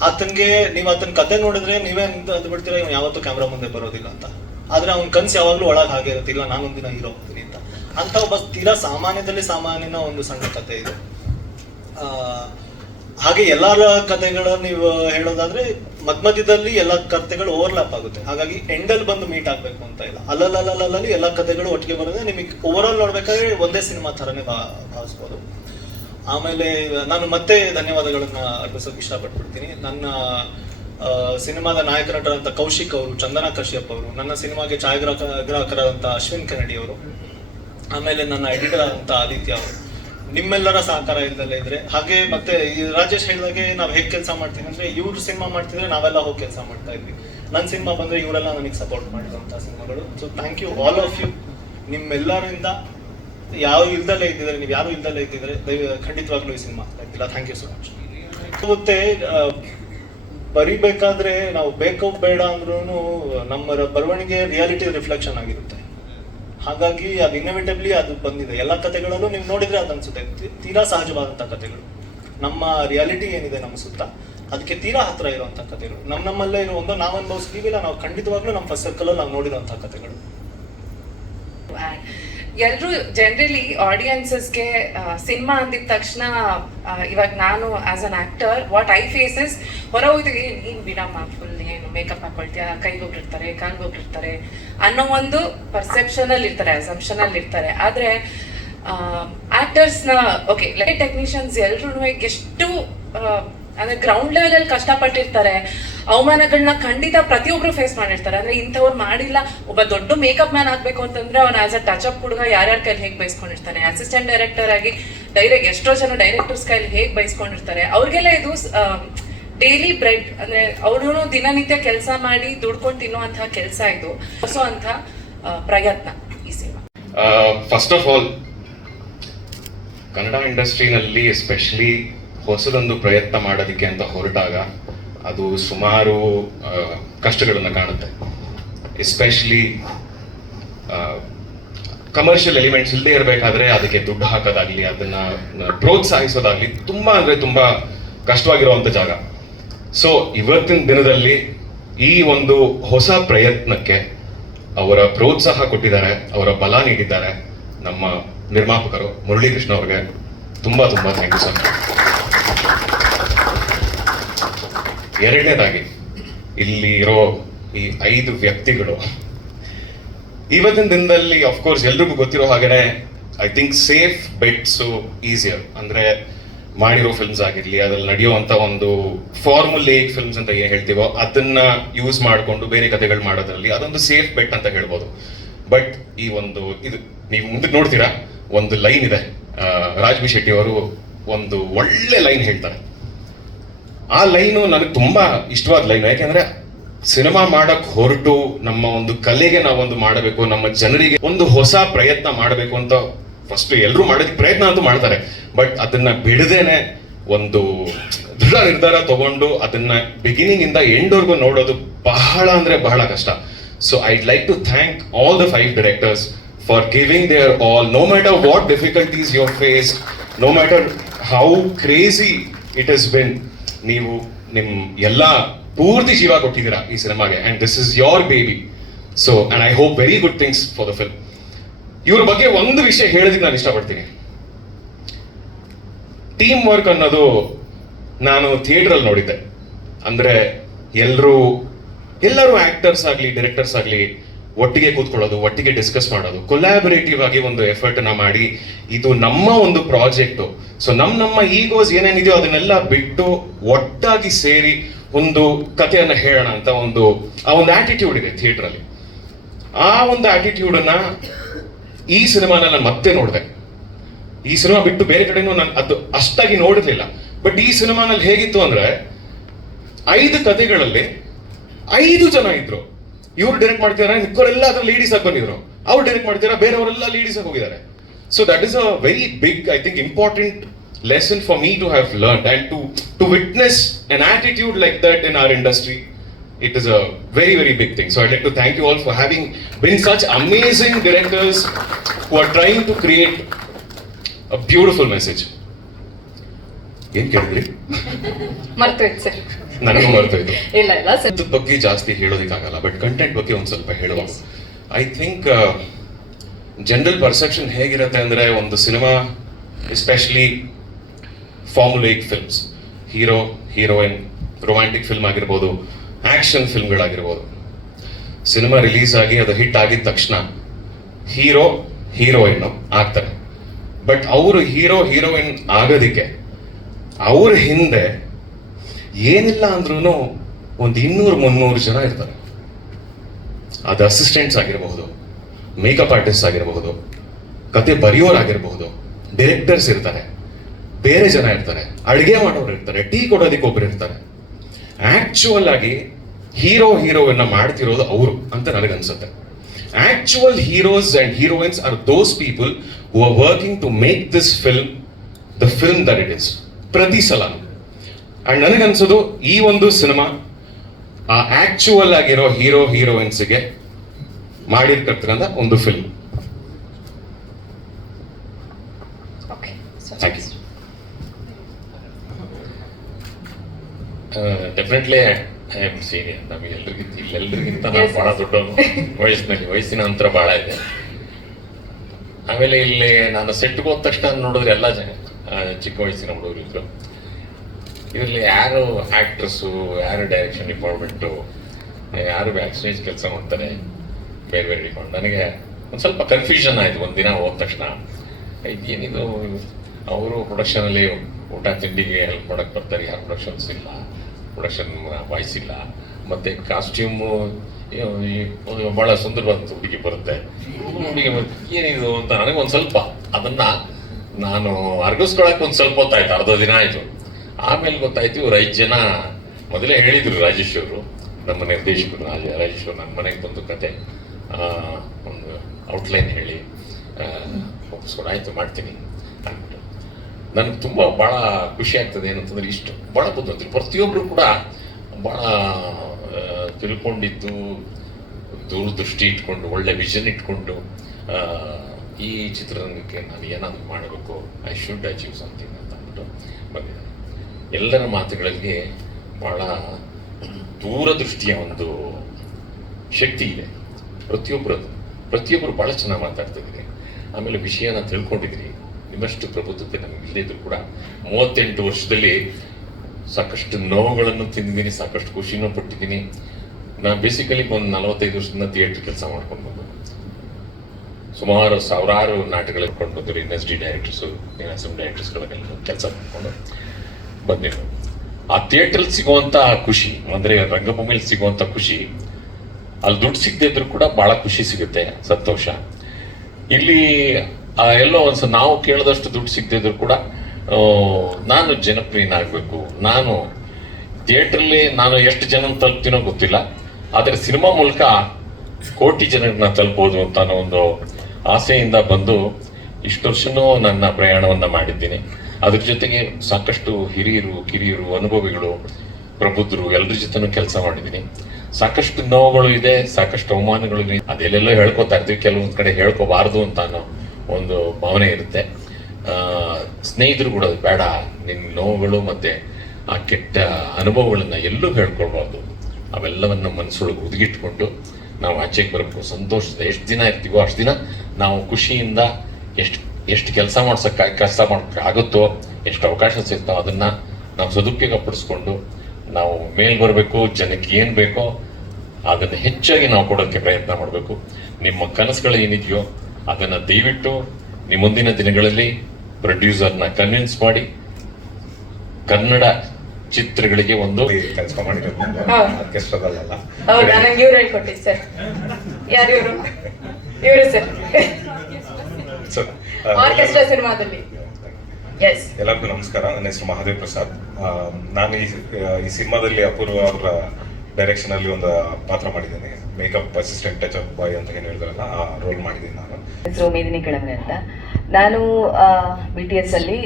ಆತನ್ಗೆ ನೀವು ಆತನ ಕತೆ ನೋಡಿದ್ರೆ ನೀವೇ ಅಂತ ಅದು ಬಿಡ್ತೀರಾ? ಇವ್ನು ಯಾವತ್ತೂ ಕ್ಯಾಮ್ರಾ ಮುಂದೆ ಬರೋದಿಲ್ಲ ಅಂತ. ಆದ್ರೆ ಅವ್ನ ಕನ್ಸು ಯಾವಾಗ್ಲೂ ಒಳಗೆ ಹಾಗೆ ಇರುತ್ತಿಲ್ಲ ನಾನೊಂದಿನ ಹೀರೋ ಹೋಗ್ತೀನಿ ಅಂತ. ಅಂತ ಒಬ್ಬ ತೀರಾ ಸಾಮಾನ್ಯದಲ್ಲಿ ಸಾಮಾನ್ಯನ ಒಂದು ಸಣ್ಣ ಕತೆ ಇದು. ಹಾಗೆ ಎಲ್ಲರ ಕಥೆಗಳ ನೀವು ಹೇಳೋದಾದ್ರೆ ಮಧ್ಯ ಮಧ್ಯದಲ್ಲಿ ಎಲ್ಲ ಕಥೆಗಳು ಓವರ್ಲ್ಯಾಪ್ ಆಗುತ್ತೆ. ಹಾಗಾಗಿ ಎಂಡಲ್ಲಿ ಬಂದು ಮೀಟ್ ಆಗ್ಬೇಕು ಅಂತ ಇಲ್ಲ. ಅಲ್ಲಲ್ಲಲ್ಲಲ್ಲಿ ಎಲ್ಲ ಕಥೆಗಳು ಒಟ್ಟಿಗೆ ಬರೋದೇ ನಿಮಗೆ ಓವರ್ ಆಲ್ ನೋಡ್ಬೇಕಾದ್ರೆ ಒಂದೇ ಸಿನಿಮಾ ಥರನೇ ಭಾವಿಸ್ಬೋದು. ಆಮೇಲೆ ನಾನು ಮತ್ತೆ ಧನ್ಯವಾದಗಳನ್ನು ಅರ್ಪಿಸೋಕೆ ಇಷ್ಟಪಟ್ಬಿಡ್ತೀನಿ. ನನ್ನ ಸಿನಿಮಾದ ನಾಯಕ ನಟರಂತ ಕೌಶಿಕ್ ಅವರು, ಚಂದನ ಕಶ್ಯಪ್ ಅವರು, ನನ್ನ ಸಿನಿಮಾಗೆ ಛಾಯಾಗ್ರಾಹಕ ಗ್ರಾಹಕರಾದಂಥ ಅಶ್ವಿನ್ ಕನ್ನಡಿ ಅವರು, ಆಮೇಲೆ ನನ್ನ ಎಡಿಟರ್ ಆದಂಥ ಆದಿತ್ಯ ಅವರು ನಿಮ್ಮೆಲ್ಲರ ಸಹಕಾರ ಇಲ್ದಲ್ಲೇ ಇದ್ರೆ. ಹಾಗೆ ಮತ್ತೆ ರಾಜೇಶ್ ಹೇಳಿದಾಗೆ ನಾವು ಹೇಗೆ ಕೆಲಸ ಮಾಡ್ತೀವಿ ಅಂದ್ರೆ ಇವ್ರು ಸಿನಿಮಾ ಮಾಡ್ತಿದ್ರೆ ನಾವೆಲ್ಲ ಹೋಗಿ ಕೆಲಸ ಮಾಡ್ತಾ ಇದ್ವಿ. ನನ್ನ ಸಿನಿಮಾ ಬಂದ್ರೆ ಇವರೆಲ್ಲ ನನಗೆ ಸಪೋರ್ಟ್ ಮಾಡಿದಂತ ಸಿನಿಮಾಗಳು. So thank you all of you ನಿಮ್ಮೆಲ್ಲರಿಂದ ಯಾವ ಇಲ್ದಲ್ಲೇ ಇದ್ದಿದ್ರೆ, ನೀವು ಯಾರು ಇಲ್ದಲ್ಲೇ ಇದ್ದಿದ್ರೆ ಖಂಡಿತವಾಗ್ಲೂ ಈ ಸಿನಿಮಾ ಇದ್ದಿಲ್ಲ. ಥ್ಯಾಂಕ್ ಯು ಸೊ ಮಚ್ ಮತ್ತೆ ಬರಿಬೇಕಾದ್ರೆ ನಾವು ಬೇಕೋ ಬೇಡ ಅಂದ್ರೂ ನಮ್ಮ ಬರವಣಿಗೆ ರಿಯಾಲಿಟಿ ರಿಫ್ಲೆಕ್ಷನ್ ಆಗಿರುತ್ತೆ. ಹಾಗಾಗಿ ಅದು ಇನ್ನೋವೇಟಿವ್ಲಿ ಅದು ಬಂದಿದೆ. ಎಲ್ಲ ಕಥೆಗಳಲ್ಲೂ ನೀವು ನೋಡಿದ್ರೆ ಅದು ಅನ್ಸುತ್ತೆ. ತೀರಾ ಸಹಜವಾದಂಥ ಕಥೆಗಳು. ನಮ್ಮ ರಿಯಾಲಿಟಿ ಏನಿದೆ ನಮ್ಮ ಸುತ್ತ? ಅದಕ್ಕೆ ತೀರಾ ಹತ್ರ ಇರುವಂಥ ಕಥೆಗಳು. ನಮ್ಮ ನಮ್ಮಲ್ಲೇ ಇರೋ ಒಂದು ನಾವು ಅನುಭವಿಸ್ತೀವಿಲ್ಲ ನಾವು ಖಂಡಿತವಾಗ್ಲೂ ನಮ್ಮ ಫಸ್ಟ್ ಸರ್ಕಲಲ್ಲಿ ನಾವು ನೋಡಿರೋಂಥ ಕಥೆಗಳು. ಎಲ್ಲರೂ ಜನರಲಿ ಆಡಿಯನ್ಸಸ್ಗೆ ಸಿನಿಮಾ ಅಂದಿದ ತಕ್ಷಣ ಇವಾಗ ನಾನು as an actor what I faces ಹೊರ ಹೋಗ್ತೀವಿ ನೀನು ಬಿಡಮ್ಮ ಫುಲ್ ಮೇಕಪ್ ಹಾಕೊಳ್ತೀಯ, ಕೈಗೆ ಹೋಗಿರ್ತಾರೆ ಕಾಲ್ಗೆ ಹೋಗಿರ್ತಾರೆ ಅನ್ನೋ ಒಂದು ಪರ್ಸೆಪ್ಷನ್ ಅಲ್ಲಿ ಇರ್ತಾರೆ ಅಸಂಪ್ಷನ್ ಅಲ್ಲಿ ಇರ್ತಾರೆ. ಆದ್ರೆ ಆಕ್ಟರ್ಸ್ನ ಓಕೆ ಲೈಟ್ ಟೆಕ್ನಿಷಿಯನ್ಸ್ ಎಲ್ರೂ ಎಷ್ಟು ಅಂದ್ರೆ ಗ್ರೌಂಡ್ ಲೆವೆಲ್ ಅಲ್ಲಿ ಕಷ್ಟಪಟ್ಟಿರ್ತಾರೆ. ಅವಮಾನಗಳನ್ನ ಖಂಡಿತ ಪ್ರತಿಯೊಬ್ರು ಫೇಸ್ ಮಾಡಿರ್ತಾರೆ. ಅಂದ್ರೆ ಇಂಥವ್ರು ಮಾಡಿಲ್ಲ, ಒಬ್ಬ ದೊಡ್ಡ ಮೇಕಪ್ ಮ್ಯಾನ್ ಆಗ್ಬೇಕು ಅಂತಂದ್ರೆ ಅವ್ನು ಆಸ್ ಅ ಟಚ್ ಅಪ್ ಹುಡುಗ ಯಾರ್ಯಾರ ಕೈಲಿ ಹೇಗೆ ಬೈಸ್ಕೊಂಡಿರ್ತಾನೆ? ಅಸಿಸ್ಟೆಂಟ್ ಡೈರೆಕ್ಟರ್ ಆಗಿ ಡೈರೆಕ್ಟ್ ಎಷ್ಟೋ ಜನ ಡೈರೆಕ್ಟರ್ಸ್ ಕೈಲಿ ಹೇಗೆ ಬೈಸ್ಕೊಂಡಿರ್ತಾರೆ? ಅವ್ರಿಗೆಲ್ಲ ಇದು ಡೈಲಿ ಬ್ರೆಡ್ ಅಂದ್ರೆ ಅವರು ದಿನನಿತ್ಯ ಕೆಲಸ ಮಾಡಿ ದುಡ್ಕೊಂಡು ತಿನ್ನುವಂತಹ ಕೆಲಸ ಇದು. ಹೊಸ ಅಂತ ಪ್ರಯತ್ನ ಈ ಸೇವಾ ಫಸ್ಟ್ ಆಫ್ ಆಲ್ ಕನ್ನಡ ಇಂಡಸ್ಟ್ರಿನಲ್ಲಿ ಎಸ್ಪೆಷಲಿ ಹೊಸದೊಂದು ಪ್ರಯತ್ನ ಮಾಡೋದಕ್ಕೆ ಅಂತ ಹೊರಟಾಗ ಅದು ಸುಮಾರು ಕಷ್ಟಗಳನ್ನು ಕಾಣುತ್ತೆ. ಎಸ್ಪೆಷಲಿ ಕಮರ್ಷಿಯಲ್ ಎಲಿಮೆಂಟ್ಸ್ ಇಲ್ಲದೆ ಇರಬೇಕಾದ್ರೆ ಅದಕ್ಕೆ ದುಡ್ಡು ಹಾಕೋದಾಗ್ಲಿ, ಅದನ್ನ ಪ್ರೋತ್ಸಾಹಿಸೋದಾಗ್ಲಿ ತುಂಬಾ ಅಂದ್ರೆ ತುಂಬಾ ಕಷ್ಟವಾಗಿರುವಂಥ ಜಾಗ. ಸೊ ಇವತ್ತಿನ ದಿನದಲ್ಲಿ ಈ ಒಂದು ಹೊಸ ಪ್ರಯತ್ನಕ್ಕೆ ಅವರ ಪ್ರೋತ್ಸಾಹ ಕೊಟ್ಟಿದ್ದಾರೆ, ಅವರ ಬಲ ನೀಡಿದ್ದಾರೆ ನಮ್ಮ ನಿರ್ಮಾಪಕರು ಮುರಳೀಕೃಷ್ಣ ಅವ್ರಿಗೆ ತುಂಬ ತುಂಬ ಥ್ಯಾಂಕ್ ಯು ಸರ್ ಎರಡನೇದಾಗಿ, ಇಲ್ಲಿ ಇರೋ ಈ ಐದು ವ್ಯಕ್ತಿಗಳು. ಇವತ್ತಿನ ದಿನದಲ್ಲಿ ಅಫ್ಕೋರ್ಸ್ ಎಲ್ರಿಗೂ ಗೊತ್ತಿರೋ ಹಾಗೆ I think safe bets easier ಅಂದ್ರೆ ಮಾಡಿರೋ ಫಿಲ್ಮ್ಸ್ ಆಗಿರಲಿ, ಅದ್ರಲ್ಲಿ ನಡೆಯುವಂತ ಒಂದು ಫಾರ್ಮುಲೇಕ್ ಫಿಲ್ಮ್ಸ್ ಅಂತ ಏನು ಹೇಳ್ತೀವೋ ಅದನ್ನ ಯೂಸ್ ಮಾಡಿಕೊಂಡು ಬೇರೆ ಕಥೆಗಳು ಮಾಡೋದ್ರಲ್ಲಿ ಅದೊಂದು ಸೇಫ್ ಬೆಟ್ ಅಂತ ಹೇಳ್ಬೋದು. ಬಟ್ ಈ ಒಂದು ಇದು, ನೀವು ಮುಂದೆ ನೋಡ್ತೀರಾ? ಒಂದು ಲೈನ್ ಇದೆ. ರಾಜ್ಬಿ ರಾಜ್ ಶೆಟ್ಟಿ ಅವರು ಒಂದು ಒಳ್ಳೆ ಲೈನ್ ಹೇಳ್ತಾರೆ. ಆ ಲೈನು ನನಗೆ ತುಂಬಾ ಇಷ್ಟವಾದ ಲೈನ್ ಯಾಕೆಂದ್ರೆ ಸಿನಿಮಾ ಮಾಡಕ್ ಹೊರಟು ನಮ್ಮ ಒಂದು ಕಲೆಗೆ ನಾವೊಂದು ಮಾಡಬೇಕು, ನಮ್ಮ ಜನರಿಗೆ ಒಂದು ಹೊಸ ಪ್ರಯತ್ನ ಮಾಡಬೇಕು ಅಂತ ಫಸ್ಟ್ ಎಲ್ಲರೂ ಮಾಡೋದಕ್ಕೆ ಪ್ರಯತ್ನ ಅಂತೂ ಮಾಡ್ತಾರೆ. ಬಟ್ ಅದನ್ನ ಬಿಡದೇನೆ ಒಂದು ದೃಢ ನಿರ್ಧಾರ ತಗೊಂಡು ಅದನ್ನ ಬಿಗಿನಿಂಗ್ ಇಂದ ಎಂಡ್ವರೆಗೂ ನೋಡೋದು ಬಹಳ ಅಂದ್ರೆ ಬಹಳ ಕಷ್ಟ. So I like to thank all the five directors for giving their all no matter what difficulties your face no matter how crazy it is been ನೀವು ನಿಮ್ ಎಲ್ಲ ಪೂರ್ತಿ ಜೀವ ಕೊಟ್ಟಿದ್ದೀರಾ ಈ ಸಿನಿಮಾಗೆ and this is your baby so and I hope very good things for the film ಇವ್ರ ಬಗ್ಗೆ ಒಂದು ವಿಷಯ ಹೇಳೋದಕ್ಕೆ ನಾನು ಇಷ್ಟಪಡ್ತೀನಿ. ಟೀಮ್ ವರ್ಕ್ ಅನ್ನೋದು ನಾನು ಥಿಯೇಟರ್ ಅಲ್ಲಿ ನೋಡಿದ್ದೆ. ಅಂದ್ರೆ ಎಲ್ಲರೂ ಎಲ್ಲರೂ ಆಕ್ಟರ್ಸ್ ಆಗ್ಲಿ ಡೈರೆಕ್ಟರ್ಸ್ ಆಗಲಿ ಒಟ್ಟಿಗೆ ಕೂತ್ಕೊಳ್ಳೋದು, ಒಟ್ಟಿಗೆ ಡಿಸ್ಕಸ್ ಮಾಡೋದು ಕೊಲ್ಯಾಬರೇಟಿವ್ ಆಗಿ ಒಂದು ಎಫರ್ಟ್ನ ಮಾಡಿ ಇದು ನಮ್ಮ ಒಂದು ಪ್ರಾಜೆಕ್ಟ್ ಸೊ ನಮ್ ನಮ್ಮ ಈಗೋಸ್ ಏನೇನಿದೆಯೋ ಅದನ್ನೆಲ್ಲ ಬಿಟ್ಟು ಒಟ್ಟಾಗಿ ಸೇರಿ ಒಂದು ಕಥೆಯನ್ನು ಹೇಳೋಣ ಅಂತ ಒಂದು, ಆ ಒಂದು ಆಟಿಟ್ಯೂಡ್ ಇದೆ ಥಿಯೇಟ್ರಲ್ಲಿ ಆ ಒಂದು ಆಟಿಟ್ಯೂಡ್ ಅನ್ನ ಈ ಸಿನಿಮಾನ ನಾನು ಮತ್ತೆ ನೋಡಿದೆ. ಈ ಸಿನಿಮಾ ಬಿಟ್ಟು ಬೇರೆ ಕಡೆನೂ ನಾನು ಅದು ಅಷ್ಟಾಗಿ ನೋಡಿರ್ಲಿಲ್ಲ. ಬಟ್ ಈ ಸಿನಿಮಾನಲ್ಲಿ ಹೇಗಿತ್ತು ಅಂದ್ರೆ, ಐದು ಕಥೆಗಳಲ್ಲಿ ಐದು ಜನ ಇದ್ರು. ಇವ್ರು ಡೈರೆಕ್ಟ್ ಮಾಡ್ತಿದಾರೆ ಮಿಕ್ಕವರೆಲ್ಲ ಅದ್ರ ಲೇಡೀಸ್ ಆಗಿ ಬಂದಿದ್ರು. ಅವ್ರು ಡೈರೆಕ್ಟ್ ಮಾಡ್ತೀರಾ ಬೇರೆಯವರೆಲ್ಲ ಲೇಡೀಸ್ ಆಗಿ ಹೋಗಿದ್ದಾರೆ. So that is a very big I think important lesson for me to have learn and to to witness an attitude like that in our industry. It is a very very big thing. So i'd like to thank you all for having been such amazing directors who are trying to create a beautiful message. ಏನ್ ಕೇಳಿದ್ರಿ? ಮರ್ತೋಯ್ತು sir. ನನಗೂ ಮರ್ತೋಯ್ತು. ಇಲ್ಲ ಇಲ್ಲ sir. ಅದ್ರ ಬಗ್ಗೆ ಜಾಸ್ತಿ ಹೇಳೋದಕ್ಕಾಗಲ್ಲ ಬಟ್ ಕಂಟೆಂಟ್ ಬಗ್ಗೆ ಒಂದು ಸ್ವಲ್ಪ ಹೇಳುವ. ಐ ಥಿಂಕ್ ಜನರಲ್ ಪರ್ಸೆಪ್ಷನ್ ಹೇಗಿರುತ್ತೆ ಅಂದ್ರೆ ಒಂದು cinema especially formulaic films hero heroine romantic film ಆಗಿರ್ಬೋದು ಆಕ್ಷನ್ ಫಿಲ್ಮ್ಗಳಾಗಿರ್ಬೋದು. ಸಿನಿಮಾ ರಿಲೀಸ್ ಆಗಿ ಅದು ಹಿಟ್ ಆಗಿದ ತಕ್ಷಣ ಹೀರೋ, ಹೀರೋಯಿನ್ ಆಗ್ತಾರೆ. ಬಟ್ ಅವರು ಹೀರೋ, ಹೀರೋಯಿನ್ ಆಗೋದಿಕ್ಕೆ ಅವ್ರ ಹಿಂದೆ ಏನಿಲ್ಲ ಅಂದ್ರೂ ಒಂದು ಇನ್ನೂರು, ಮುನ್ನೂರು ಜನ ಇರ್ತಾರೆ. ಅದು ಅಸಿಸ್ಟೆಂಟ್ಸ್ ಆಗಿರಬಹುದು ಮೇಕಪ್ ಆರ್ಟಿಸ್ಟ್ ಆಗಿರಬಹುದು, ಕತೆ ಬರೆಯೋರಾಗಿರಬಹುದು ಡೈರೆಕ್ಟರ್ಸ್ ಇರ್ತಾರೆ. ಬೇರೆ ಜನ ಇರ್ತಾರೆ. ಅಡುಗೆ ಮಾಡೋರು ಇರ್ತಾರೆ ಟೀ ಕೊಡೋದಕ್ಕೆ ಒಬ್ಬರು ಇರ್ತಾರೆ. ಆಕ್ಚುಯಲ್ ಆಗಿ ಹೀರೋ ಹೀರೋವನ್ನ ಮಾಡ್ತಿರೋದು ಅವರು ಅಂತ ನನಗನ್ಸುತ್ತೆ. Actual heroes and heroines are those people who are working to make this film the film that it is ಪ್ರತಿ ಸಲ ಅಂಡ್ ನನಗನ್ಸೋದು ಈ ಒಂದು ಸಿನಿಮಾ ಆ ಆಕ್ಚುವಲ್ ಆಗಿರೋ ಹೀರೋ ಹೀರೋಯಿನ್ಸ್ಗೆ ಮಾಡಿರ್ತಕ್ಕಂಥ ಒಂದು film okay thank you definitely I am senior ನಮಗೆ ಎಲ್ರಿಗಿಂತ ಇಲ್ಲೆಲ್ಲರಿಗಿಂತ ನಾನು ದೊಡ್ಡ ದೊಡ್ಡವನು ವಯಸ್ಸಿನಲ್ಲಿ ವಯಸ್ಸಿನ ಅಂತರ ಬಹಳ ಇದೆ. ಆಮೇಲೆ ಇಲ್ಲಿ ನಾನು ಸೆಟ್ಗೆ ಹೋದ ತಕ್ಷಣ ನೋಡಿದ್ರೆ ಎಲ್ಲ ಜನ ಚಿಕ್ಕ ವಯಸ್ಸಿನ ಹುಡುಗರು ಇದ್ರು. ಇದರಲ್ಲಿ ಯಾರು ಆಕ್ಟ್ರಸ್ಸು ಯಾರು ಡೈರೆಕ್ಷನ್ ಡಿಪಾರ್ಟ್ಮೆಂಟು ಯಾರು ಬ್ಯಾಕ್ ಸ್ಟೇಜ್ ಕೆಲಸ ಮಾಡ್ತಾರೆ ಬೇರೆ ಬೇರೆ ಡಿಪಾರ್ಟ್ ನನಗೆ ಒಂದು ಸ್ವಲ್ಪ ಕನ್ಫ್ಯೂಷನ್ ಆಯಿತು ಒಂದು ದಿನ ಹೋದ ತಕ್ಷಣ. ಏನಿದು ಅವರು ಪ್ರೊಡಕ್ಷನಲ್ಲಿ ಊಟ ತಿಂಡಿಗೆ ಹೆಲ್ಪ್ ಮಾಡೋಕ್ಕೆ ಬರ್ತಾರೆ ಯಾರು ಪ್ರೊಡಕ್ಷನ್ಸ್ ಇಲ್ಲ. ಪ್ರೊಡಕ್ಷನ್ ವಾಯ್ಸ್ ಇಲ್ಲ. ಮತ್ತೆ ಕಾಸ್ಟ್ಯೂಮು ಬಹಳ ಸುಂದರವಾದಂಥ ಹುಡುಗಿ ಬರುತ್ತೆ. ಹುಡುಗಿ. ಏನಿದು ಅಂತ ನನಗೆ ಒಂದು ಸ್ವಲ್ಪ, ಅದನ್ನ ನಾನು ಅರ್ಗಿಸ್ಕೊಳಕ್ಕೆ ಒಂದು ಸ್ವಲ್ಪ ಹೊತ್ತಾಯ್ತು, ಅರ್ಧ ದಿನ ಆಯ್ತು. ಆಮೇಲೆ ಗೊತ್ತಾಯ್ತು, ಇವ್ರು ಐದು ಜನ ಮೊದಲೇ ಹೇಳಿದ್ರು ರಾಜೇಶ್ ಅವರು, ನಮ್ಮ ನಿರ್ದೇಶಕರು ರಾಜ, ರಾಜೇಶ್ ಅವರು ನನ್ನ ಮನೆಗೆ ಬಂದು ಕತೆ ಒಂದು ಔಟ್ಲೈನ್ ಹೇಳಿ ಒಪ್ಪಿಸ್ಕೊಂಡು ಆಯಿತು, ಮಾಡ್ತೀನಿ. ನನಗೆ ತುಂಬ ಭಾಳ ಖುಷಿ ಆಗ್ತದೆ ಏನಂತಂದ್ರೆ ಇಷ್ಟು ಭಾಳ ಬುದ್ಧಿವಂತರು ಪ್ರತಿಯೊಬ್ಬರು ಕೂಡ ಭಾಳ ತಿಳ್ಕೊಂಡಿದ್ದು, ದೂರದೃಷ್ಟಿ ಇಟ್ಕೊಂಡು, ಒಳ್ಳೆ ವಿಷನ್ ಇಟ್ಕೊಂಡು ಈ ಚಿತ್ರರಂಗಕ್ಕೆ ನಾನು ಏನಾದರೂ ಮಾಡಬೇಕು ಐ ಶುಡ್ ಅಚೀವ್ ಸಮಥಿಂಗ್ ಅಂತ ಅಂದ್ಬಿಟ್ಟು ಬಂದಿದ್ದೆ ಎಲ್ಲರ ಮಾತುಗಳಲ್ಲಿ ಭಾಳ ದೂರದೃಷ್ಟಿಯ ಒಂದು ಶಕ್ತಿ ಇದೆ. ಪ್ರತಿಯೊಬ್ಬರದ್ದು ಪ್ರತಿಯೊಬ್ಬರು ಭಾಳ ಚೆನ್ನಾಗಿ ಮಾತಾಡ್ತಿದ್ದೀರಿ. ಆಮೇಲೆ ವಿಷಯನ ತಿಳ್ಕೊಂಡಿದ್ದೀರಿ. ನಿಮ್ಮಷ್ಟು ಪ್ರಬುದ್ಧತೆ ನಮಗೆ ಇಲ್ಲದಿದ್ರು ಕೂಡ ಮೂವತ್ತೆಂಟು ವರ್ಷದಲ್ಲಿ ಸಾಕಷ್ಟು ನೋವುಗಳನ್ನು ತಿಂದಿದ್ದೀನಿ, ಸಾಕಷ್ಟು ಖುಷಿನೂ ಪಟ್ಟಿದ್ದೀನಿ. ನಾನು ಬೇಸಿಕಲಿ ಒಂದು ನಲವತ್ತೈದು ವರ್ಷದಿಂದ ಥಿಯೇಟ್ರ್ ಕೆಲಸ ಮಾಡ್ಕೊಂಡು ಬಂದು. ಸುಮಾರು ಸಾವಿರಾರು ನಾಟಕಗಳು ಕೊಂಡು ಬಂದರು N S D directors N S M ಕೆಲಸ ಮಾಡಿಕೊಂಡು ಬಂದಿರೋ ಆ ಥಿಯೇಟ್ರಲ್ಲಿ ಸಿಗುವಂಥ ಖುಷಿ, ಅಂದರೆ ರಂಗಭೂಮಿಯಲ್ಲಿ ಸಿಗುವಂಥ ಖುಷಿ, ಅಲ್ಲಿ ದುಡ್ಡು ಸಿಗದೇ ಇದ್ರೂ ಕೂಡ ಬಹಳ ಖುಷಿ ಸಿಗುತ್ತೆ, ಸಂತೋಷ. ಇಲ್ಲಿ ಎಲ್ಲೋ ಒಂದ್ಸ ನಾವು ಕೇಳಿದಷ್ಟು ದುಡ್ಡು ಸಿಗ್ತಿದ್ರು ಕೂಡ ನಾನು ಜನಪ್ರಿಯನಾಗಬೇಕು. ನಾನು ಥಿಯೇಟ್ರಲ್ಲಿ ನಾನು ಎಷ್ಟು ಜನ ತಲುಪ್ತೀನೋ ಗೊತ್ತಿಲ್ಲ. ಆದರೆ ಸಿನಿಮಾ ಮೂಲಕ ಕೋಟಿ ಜನರನ್ನ ತಲುಪೋದು ಅಂತ ಅನ್ನೋ ಒಂದು ಆಸೆಯಿಂದ ಬಂದು ಇಷ್ಟು ವರ್ಷನೂ ನನ್ನ ಪ್ರಯಾಣವನ್ನ ಮಾಡಿದ್ದೀನಿ. ಅದ್ರ ಜೊತೆಗೆ ಸಾಕಷ್ಟು ಹಿರಿಯರು, ಕಿರಿಯರು, ಅನುಭವಿಗಳು, ಪ್ರಬುದ್ಧರು ಎಲ್ಲರ ಜೊತೆನೂ ಕೆಲಸ ಮಾಡಿದ್ದೀನಿ. ಸಾಕಷ್ಟು ನೋವುಗಳು ಇದೆ, ಸಾಕಷ್ಟು ಅವಮಾನಗಳು ಇದೆ. ಅದೆಲ್ಲೆಲ್ಲೋ ಹೇಳ್ಕೊತಾ ಇರ್ತೀವಿ, ಕೆಲವೊಂದ್ ಕಡೆ ಹೇಳ್ಕೋಬಾರ್ದು ಅಂತ ಅನ್ನೋ ಒಂದು ಭಾವನೆ ಇರುತ್ತೆ. ಸ್ನೇಹಿತರು ಕೂಡ ಬೇಡ. ನಿನ್ನ ನೋವುಗಳು ಮತ್ತೆ ಆ ಕೆಟ್ಟ ಅನುಭವಗಳನ್ನು ಎಲ್ಲೂ ಹೇಳ್ಕೊಳ್ಬಾರ್ದು. ಅವೆಲ್ಲವನ್ನ ಮನಸ್ಸೊಳಗೆ ಹುದುಗಿಟ್ಕೊಂಡು ನಾವು ಆಚೆಗೆ ಬರಬೇಕು. ಸಂತೋಷದ ಎಷ್ಟು ದಿನ ಇರ್ತೀವೋ ಅಷ್ಟು ದಿನ ನಾವು ಖುಷಿಯಿಂದ ಎಷ್ಟು ಎಷ್ಟು ಕೆಲಸ ಮಾಡ್ಸೋಕೆ ಕೆಲಸ ಮಾಡೋಕ್ಕೆ ಆಗುತ್ತೋ, ಎಷ್ಟು ಅವಕಾಶ ಸಿಗ್ತೋ ಅದನ್ನ ನಾವು ಸದುಪಯೋಗ ಪಡಿಸ್ಕೊಂಡು ನಾವು ಮೇಲ್ ಬರಬೇಕು, ಜನಕ್ಕೆ ಏನು ಬೇಕೋ ಅದನ್ನು ಹೆಚ್ಚಾಗಿ ನಾವು ಕೊಡೋಕ್ಕೆ ಪ್ರಯತ್ನ ಮಾಡಬೇಕು. ನಿಮ್ಮ ಕನಸುಗಳು ಏನಿದೆಯೋ ಅದನ್ನ ದಯವಿಟ್ಟು ನಿಮ್ಮ ಮುಂದಿನ ದಿನಗಳಲ್ಲಿ ಪ್ರೊಡ್ಯೂಸರ್ನ ಕನ್ವಿನ್ಸ್ ಮಾಡಿ ಕನ್ನಡ ಚಿತ್ರಗಳಿಗೆ ಒಂದು ಕೆಲಸ ಆರ್ಕೆಸ್ಟ್ರಾ ಸಿನಿಮಾದಲ್ಲಿ ಎಸ್ ಎಲ್ಲರಿಗೂ ನಮಸ್ಕಾರ. ನನ್ನ ಹೆಸರು ಮಹಾದೇವ್ ಪ್ರಸಾದ್. ನಾನು ಈ ಈ ಸಿನಿಮಾದಲ್ಲಿ ಅಪೂರ್ವ ಅವರ ಡೈರೆಕ್ಷನ್ ಅಲ್ಲಿ ಒಂದು ಪಾತ್ರ ಮಾಡಿದ್ದೀನಿ. Makeup assistant touch up boy ಅಂತ ಏನು ಹೇಳಿದ್ರಲ್ಲ ಆ ರೋಲ್ ಮಾಡಿದ್ದೀನಿ ನಾನು. ಹೆಸರು ಮೇದಿನಿ ಕೆಳಮನೆ ಅಂತ. ನಾನು ಬಿ ಟಿ ಎಸ್ ಅಲ್ಲಿ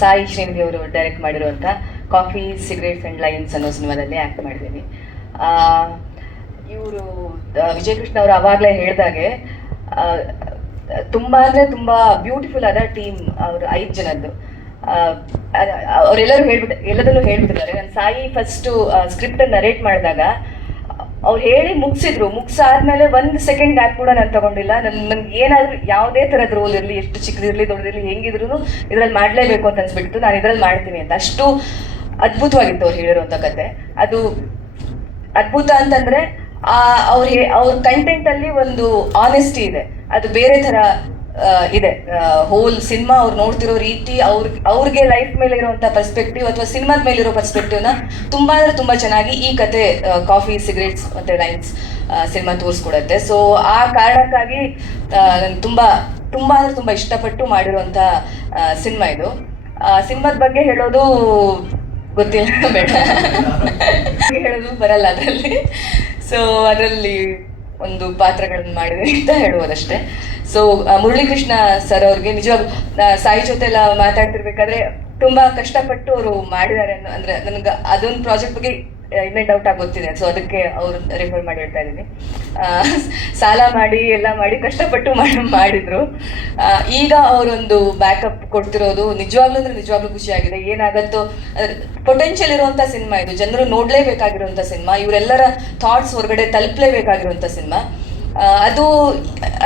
ಸಾಯಿ ಶ್ರೀನಿಧಿ ಅವರು ಡೈರೆಕ್ಟ್ ಮಾಡಿರುವಂಥ ಕಾಫಿ ಸಿಗರೇಟ್ ಅಂಡ್ ಲೈನ್ಸ್ ಅನ್ನೋ ಸಿನಿಮಾದಲ್ಲಿ ಆ್ಯಕ್ಟ್ ಮಾಡಿದ್ದೀನಿ. ಇವರು ವಿಜಯಕೃಷ್ಣ ಕೃಷ್ಣ ಅವರು ಅವಾಗಲೇ ಹೇಳಿದಾಗೆ ತುಂಬ ಅಂದರೆ ತುಂಬ ಬ್ಯೂಟಿಫುಲ್ ಆದ ಟೀಮ್ ಅವರು ಐದು ಜನದ್ದು. ಅವರೆಲ್ಲರೂ ಹೇಳ್ಬಿಟ್ಟು ಎಲ್ಲದಲ್ಲೂ ಹೇಳ್ಬಿಟ್ಟಿದ್ದಾರೆ. ನನ್ನ ಸಾಯಿ ಫಸ್ಟು ಸ್ಕ್ರಿಪ್ಟ್ ನರೇಟ್ ಮಾಡಿದಾಗ ಅವ್ರು ಹೇಳಿ ಮುಗಿಸಿದ್ರು. ಮುಗಿಸಾದ್ಮೇಲೆ ಒಂದು ಸೆಕೆಂಡ್ ಗ್ಯಾಪ್ ಕೂಡ ನಾನು ತಗೊಂಡಿಲ್ಲ. ನನ್ನ ನನ್ಗೆ ಏನಾದರೂ ಯಾವುದೇ ಥರದ ರೋಲ್ ಇರಲಿ ಎಷ್ಟು ಚಿಕ್ಕದಿರಲಿ ದೊಡ್ಡದಿರಲಿ ಹೆಂಗಿದ್ರು ಇದ್ರಲ್ಲಿ ಮಾಡಲೇಬೇಕು ಅಂತ ಅನ್ಸ್ಬಿಟ್ಟು ನಾನು ಇದ್ರಲ್ಲಿ ಮಾಡ್ತೀನಿ ಅಂತ. ಅಷ್ಟು ಅದ್ಭುತವಾಗಿತ್ತು ಅವ್ರು ಹೇಳಿರುವಂಥ ಕತೆ. ಅದು ಅದ್ಭುತ ಅಂತಂದ್ರೆ ಆ ಅವ್ರ ಅವ್ರ ಕಂಟೆಂಟ್ ಅಲ್ಲಿ ಒಂದು ಆನೆಸ್ಟಿ ಇದೆ. ಅದು ಬೇರೆ ಆ, ಇದೆ. ಹೋಲ್ ಸಿನಿಮಾ ಅವ್ರು ನೋಡ್ತಿರೋ ರೀತಿ ಅವ್ರ, ಅವ್ರಿಗೆ ಲೈಫ್ ಮೇಲೆ ಇರುವಂತ ಪರ್ಸ್ಪೆಕ್ಟಿವ್ ಅಥವಾ ಸಿನಿಮಾದ ಮೇಲೆ ಇರೋ ಪರ್ಸ್ಪೆಕ್ಟಿವ್ನ ತುಂಬಾ ಅಂದ್ರೆ ತುಂಬಾ ಚೆನ್ನಾಗಿ ಈ ಕತೆ ಕಾಫಿ ಸಿಗರೇಟ್ಸ್ ಮತ್ತೆ ಲೈನ್ಸ್ ಸಿನಿಮಾ ತೋರಿಸ್ಕೊಡತ್ತೆ. ಸೊ ಆ ಕಾರಣಕ್ಕಾಗಿ ನಾನು ತುಂಬಾ ತುಂಬಾ ಅಂದ್ರೆ ತುಂಬಾ ಇಷ್ಟಪಟ್ಟು ಮಾಡಿರುವಂತ ಸಿನಿಮಾ ಇದು. ಸಿನಿಮಾದ ಬಗ್ಗೆ ಹೇಳೋದು ಗೊತ್ತಿಲ್ಲ ಬೇಡ [laughs] ಹೇಳೋದು ಬರಲ್ಲ ಅದರಲ್ಲಿ. ಸೊ ಅದರಲ್ಲಿ ಒಂದು ಪಾತ್ರಗಳನ್ನು ಮಾಡಿದೆ ಅಂತ ಹೇಳುವುದಷ್ಟೇ. ಸೊ ಮುರಳೀಕೃಷ್ಣ ಸರ್ ಅವ್ರಿಗೆ ನಿಜವಾಗ ಸಾಯಿ ಜೊತೆ ಎಲ್ಲ ಮಾತಾಡ್ತಿರ್ಬೇಕಾದ್ರೆ ತುಂಬಾ ಕಷ್ಟಪಟ್ಟು ಅವರು ಮಾಡಿದ್ದಾರೆ ಅಂದ್ರೆ ನನಗೆ ಅದೊಂದು ಪ್ರಾಜೆಕ್ಟ್ ಬಗ್ಗೆ ಇನ್ನೇ ಡೌಟ್ ಆಗೋತಿದೆ ಸೊ ಅದಕ್ಕೆ ಅವ್ರು ರೆಫರ್ ಮಾಡಿ ಹೇಳ್ತಾ ಇದ್ದೀನಿ. ಸಾಲ ಮಾಡಿ, ಎಲ್ಲ ಮಾಡಿ ಕಷ್ಟಪಟ್ಟು ಮಾಡಿ ಮಾಡಿದ್ರು. ಈಗ ಅವರೊಂದು ಬ್ಯಾಕಪ್ ಕೊಡ್ತಿರೋದು ನಿಜವಾಗ್ಲೂ ಅಂದ್ರೆ ನಿಜವಾಗ್ಲೂ ಆಗಿದೆ. ಏನಾಗತ್ತೋ ಪೊಟೆನ್ಷಿಯಲ್ ಇರುವಂತ ಸಿನಿಮಾ ಇದು. ಜನರು ನೋಡ್ಲೇಬೇಕಾಗಿರುವಂತ ಸಿನಿಮಾ ಇವರೆಲ್ಲರ ಥಾಟ್ಸ್ ಹೊರಗಡೆ ತಲುಪಲೇಬೇಕಾಗಿರುವಂತ ಸಿನಿಮಾ ಅದು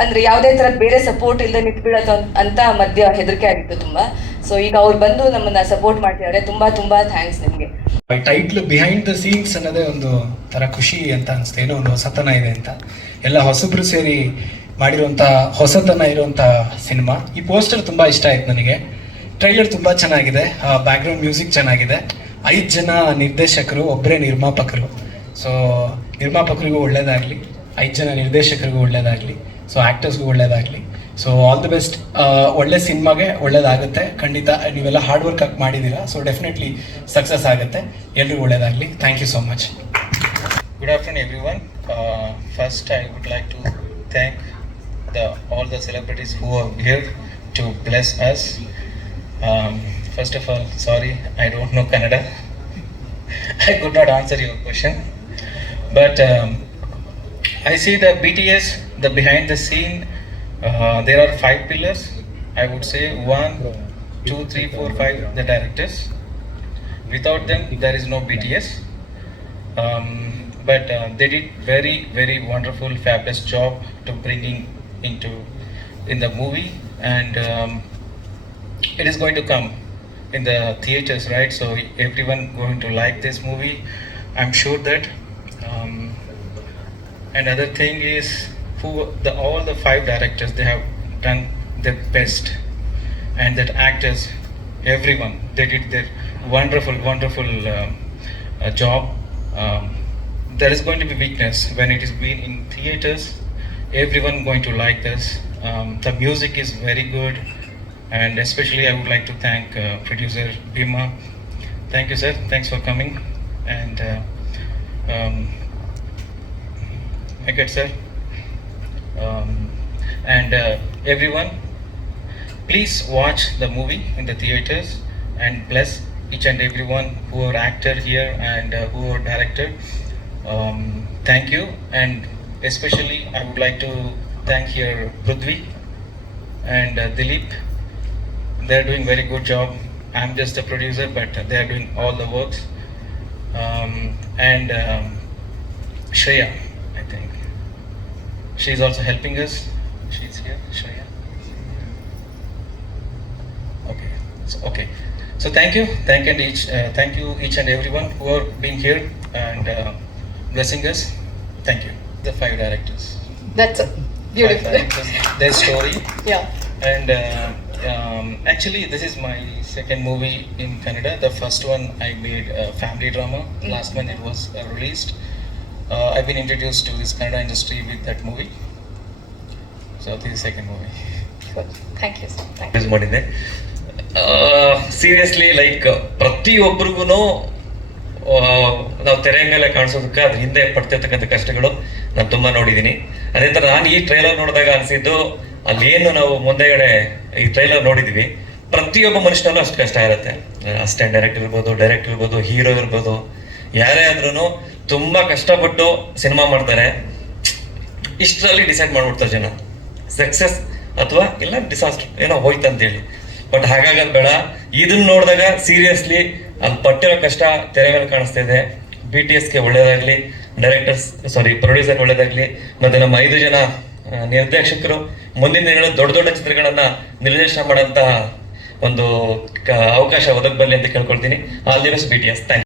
ಅಂದ್ರೆ ಯಾವುದೇ ತರದ ಬೇರೆ ಸಪೋರ್ಟ್ ಇಲ್ಲದೆ ನಿಂತ್ಬಿಡತ್ತ ಅಂತ ಮಧ್ಯ ಹೆದರಿಕೆ ಆಗಿತ್ತು ತುಂಬಾ. ಸೊ ಈಗ ಅವ್ರು ಬಂದು ನಮ್ಮನ್ನ ಸಪೋರ್ಟ್ ಮಾಡ್ತಿದ್ದಾರೆ ತುಂಬಾ ತುಂಬಾ ಥ್ಯಾಂಕ್ಸ್ ನಿಮ್ಗೆ. ಟೈಟ್ಲ್ ಬಿಹೈಂಡ್ ದ ಸೀನ್ಸ್ ಅನ್ನೋದೇ ಒಂದು ತರ ಖುಷಿ ಅಂತ ಅನಿಸ್ತು ಏನೋ ಒಂದು ಹೊಸತನ ಇದೆ ಅಂತ. ಎಲ್ಲ ಹೊಸಬ್ರು ಸೇರಿ ಮಾಡಿರುವಂತ, ಹೊಸತನ ಇರುವಂತ ಸಿನಿಮಾ. ಈ ಪೋಸ್ಟರ್ ತುಂಬ ಇಷ್ಟ ಆಯ್ತು ನನಗೆ. ಟ್ರೈಲರ್ ತುಂಬ ಚೆನ್ನಾಗಿದೆ. ಬ್ಯಾಕ್ಗ್ರೌಂಡ್ ಮ್ಯೂಸಿಕ್ ಚೆನ್ನಾಗಿದೆ. ಐದು ಜನ ನಿರ್ದೇಶಕರು ಒಬ್ಬರೇ ನಿರ್ಮಾಪಕರು. ಸೊ ನಿರ್ಮಾಪಕರಿಗೂ ಒಳ್ಳೇದಾಗಲಿ. ಐದು ಜನ ನಿರ್ದೇಶಕರಿಗೂ ಒಳ್ಳೇದಾಗಲಿ ಸೊ ಆ್ಯಕ್ಟರ್ಸ್ಗೂ ಒಳ್ಳೇದಾಗಲಿ. ಸೊ ಆಲ್ ದಿ ಬೆಸ್ಟ್ ಒಳ್ಳೆ ಸಿನಿಮಾಗೆ ಒಳ್ಳೇದಾಗುತ್ತೆ. ಖಂಡಿತ ನೀವೆಲ್ಲ ಹಾರ್ಡ್ ವರ್ಕ್ ಹಾಕಿ ಮಾಡಿದ್ದೀರ ಸೊ ಡೆಫಿನೆಟ್ಲಿ ಸಕ್ಸಸ್ ಆಗುತ್ತೆ. ಎಲ್ರಿಗೂ ಒಳ್ಳೇದಾಗಲಿ. Thank you so much good afternoon everyone first I would like to thank the all the celebrities who have give to bless us first of all sorry I don't know Kannada I could not answer your question but I see the BTS, the behind the scene, uh, there are five pillars. I would say one, two, three, four, five, the directors. Without them, there is no BTS. Um, but uh, they did very, very wonderful, fabulous job to bringing into in the movie, and um, it is going to come in the theaters, right? So everyone going to like this movie. I'm sure that. Um, another thing is who the all the five directors they have done their best. And that actors everyone they did their wonderful wonderful um, uh, job. Um, there is going to be weakness. When it is being in theaters everyone going to like this. Um, the music is very good. And especially i would like to thank uh, producer bhima. Thank you sir. Thanks for coming. And uh, um, Venkat sir, um, and uh, everyone, please watch the movie in the theaters and bless each and everyone who are actor here and uh, who are director. Um, thank you, and especially I would like to thank here Prudvi and uh, Dilip. They're doing very good job. I'm just a producer, but they are doing all the works. Um, and um, Shreya, I. She's also helping us. She's here, Shreya. Okay. So, okay. So thank you, thank and each, uh, thank you each and everyone who are being here and uh, blessing us. Thank you. The five directors. That's it. Five Beautiful. directors, their story. [laughs] Yeah. And uh, um, actually, this is my second movie in Canada. The first one I made a family drama. Last one it was uh, released. Uh, I've been introduced to this Canada industry with that movie. So this is second movie. Good. Thank you. sir. Thank you. Use ಮಾಡಿದ್ದೆ seriously like ಪ್ರತಿಯೊಬ್ಬರಿಗೂ ನಾವು ತೆರೆ ಮೇಲೆ ಕಾಣಿಸೋದಕ್ಕೆ ಅದ್ರ ಹಿಂದೆ ಪಡ್ತಿರ್ತಕ್ಕಂಥ ಕಷ್ಟಗಳು ನಾನು ತುಂಬ ನೋಡಿದ್ದೀನಿ ಅದೇ ಥರ ನಾನು ಈ ಟ್ರೈಲರ್ ನೋಡಿದಾಗ ಅನಿಸಿದ್ದು ಅಲ್ಲೇನು ನಾವು ಮುಂದೆಗಡೆ ಈ ಟ್ರೈಲರ್ ನೋಡಿದ್ವಿ ಪ್ರತಿಯೊಬ್ಬ ಮನುಷ್ಯನಲ್ಲೂ ಅಷ್ಟು ಕಷ್ಟ ಇರುತ್ತೆ ಅಸಿಸ್ಟೆಂಟ್ ಡೈರೆಕ್ಟರ್ ಇರ್ಬೋದು ಡೈರೆಕ್ಟರ್ ಇರ್ಬೋದು ಹೀರೋ ಇರ್ಬೋದು ಯಾರೇ ಆದ್ರೂ ತುಂಬಾ ಕಷ್ಟಪಟ್ಟು ಸಿನಿಮಾ ಮಾಡ್ತಾರೆ. ಇಷ್ಟರಲ್ಲಿ ಡಿಸೈಡ್ ಮಾಡ್ಬಿಡ್ತಾರೆ ಜನ. ಸಕ್ಸಸ್ ಅಥವಾ ಇಲ್ಲ ಡಿಸಾಸ್ಟರ್ ಏನೋ ಹೋಯ್ತು ಅಂತೇಳಿ ಬಟ್ ಹಾಗಾಗದ್ ಬೇಡ. ಇದನ್ನ ನೋಡಿದಾಗ ಸೀರಿಯಸ್ಲಿ ಅಲ್ಲಿ ಪಟ್ಟಿರೋ ಕಷ್ಟ ತೆರೆ ಮೇಲೆ ಕಾಣಿಸ್ತಾ ಇದೆ. ಬಿ ಟಿ ಎಸ್ಗೆ ಒಳ್ಳೇದಾಗ್ಲಿ ಡೈರೆಕ್ಟರ್ಸ್ ಸಾರಿ ಪ್ರೊಡ್ಯೂಸರ್ ಒಳ್ಳೇದಾಗ್ಲಿ, ಮತ್ತೆ ನಮ್ಮ ಐದು ಜನ ನಿರ್ದೇಶಕರು ಮುಂದಿನ ದಿನಗಳಲ್ಲಿ ದೊಡ್ಡ ದೊಡ್ಡ ಚಿತ್ರಗಳನ್ನ ನಿರ್ದೇಶನ ಮಾಡೋಂತಹ ಒಂದು ಅವಕಾಶ ಒದಗಬಲ್ಲಿ ಅಂತ ಕೇಳ್ಕೊಳ್ತೀನಿ. All the best B T S thank